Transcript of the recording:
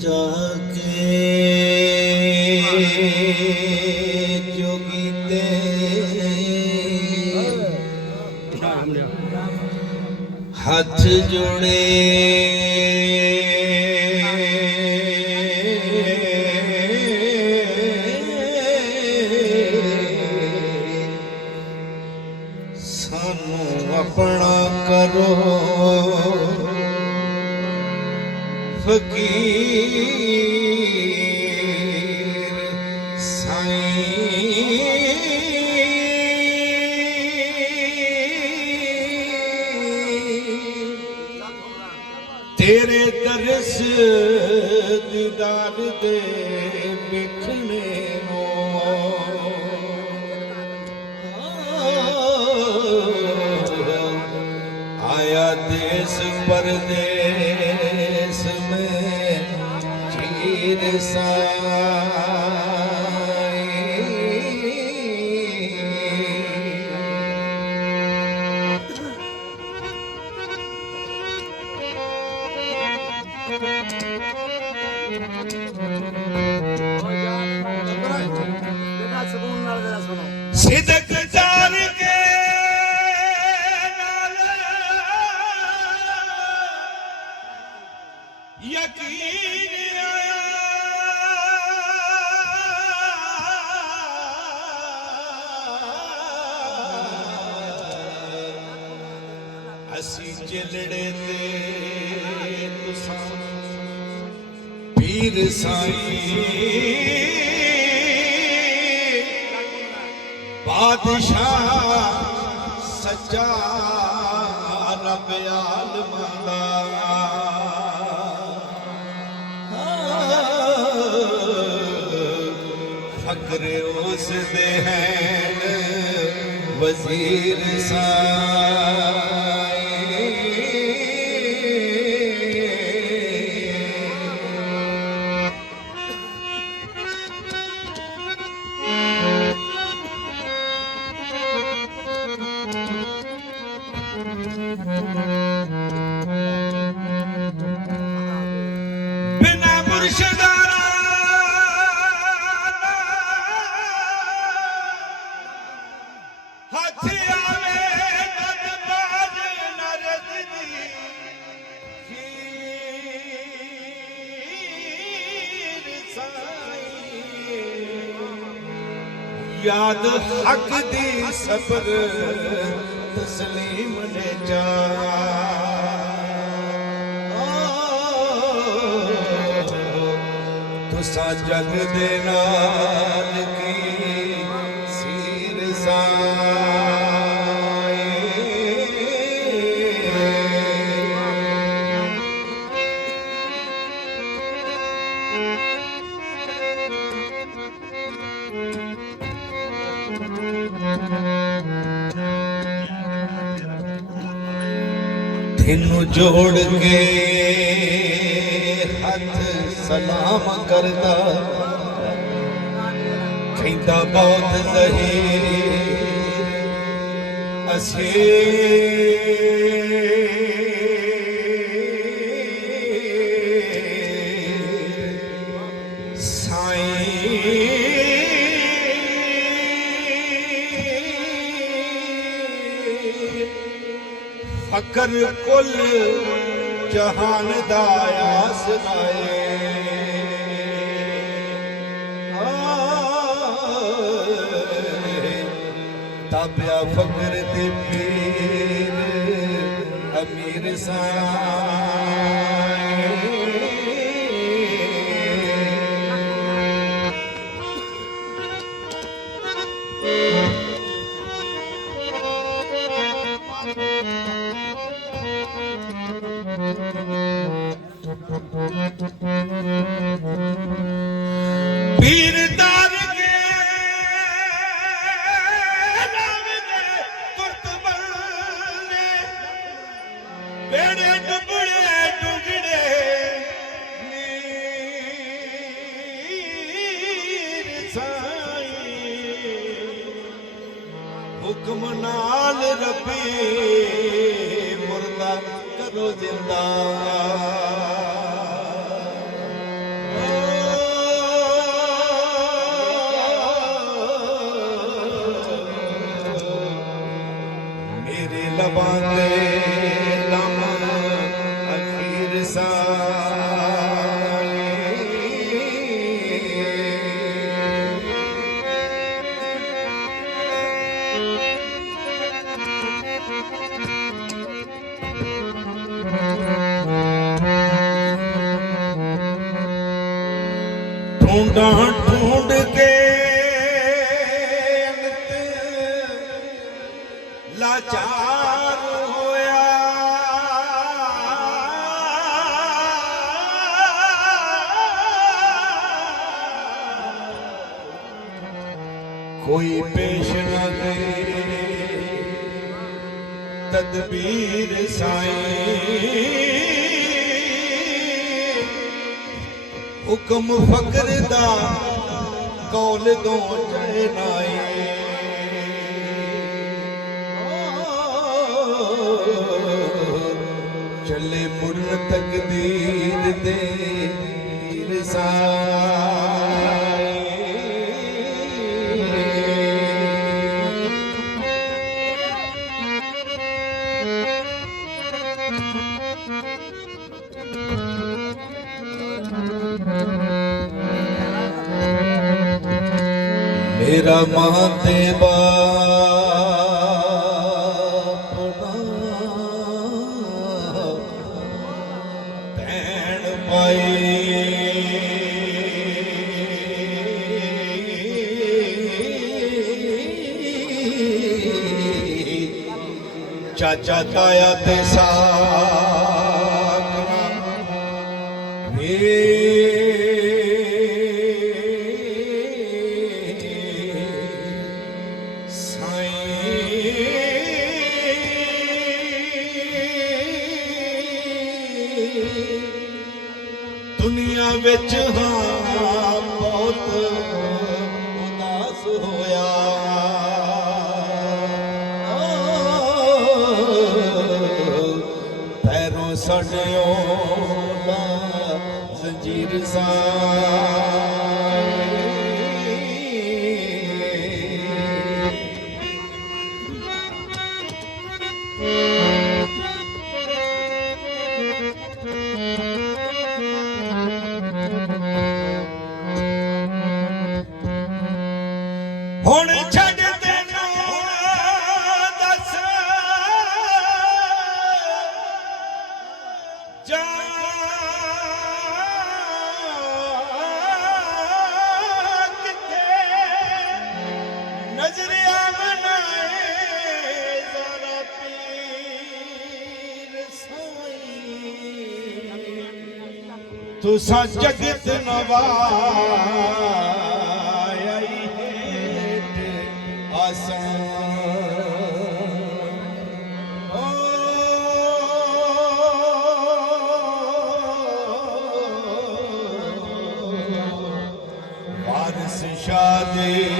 जाके जोगी ते हाथ जोड़े सानू अपना करो फकीर तेरे दरस दीदार दे बिखने हो आया देश परदेश में चीर सिदक जार के यकीन आया असी चिलड़े ते तुसां पीर साईं बादशाह सच्चा रब आलमां दा फकर उस दे हैं वजीर बिना मुर्शिदारा हाथ आवे बदबाज नरद दी खीर साईं याद हक दी सब्र तस्लीम ने जा तुसा जग दे नाल की सीर तेनू जोड़ के हथ सलाम करदा कहंदा बहुत ज़हीर असी फकर कुल जहान दा आसराए ताबिया फकर दे पीर अमीर पीर दार के नाम दे तुर्त बने बेड़े डुबड़े डुगड़े नीर साईं हुक्म नाल रबी मुर्दा करो जिंदा ढूंढा ढूंढ के लाचार होया कोई पेश न दे तदबीर साईं हुक्म फकर दा कौल दो जनाई चले मुर्न तकदीर दे तीर साईं मेरा मां ते बाप भैन भाई चाचा ताया ते साक दुनिया विच हाँ बहुत उदास होया पैरों सड़ियों ला जंजीर हुण छड्ड तैनूं दस जा किथे नजरिया बनाए ज़रा पीर साईं तुसा जगत नवाया वारिस शादी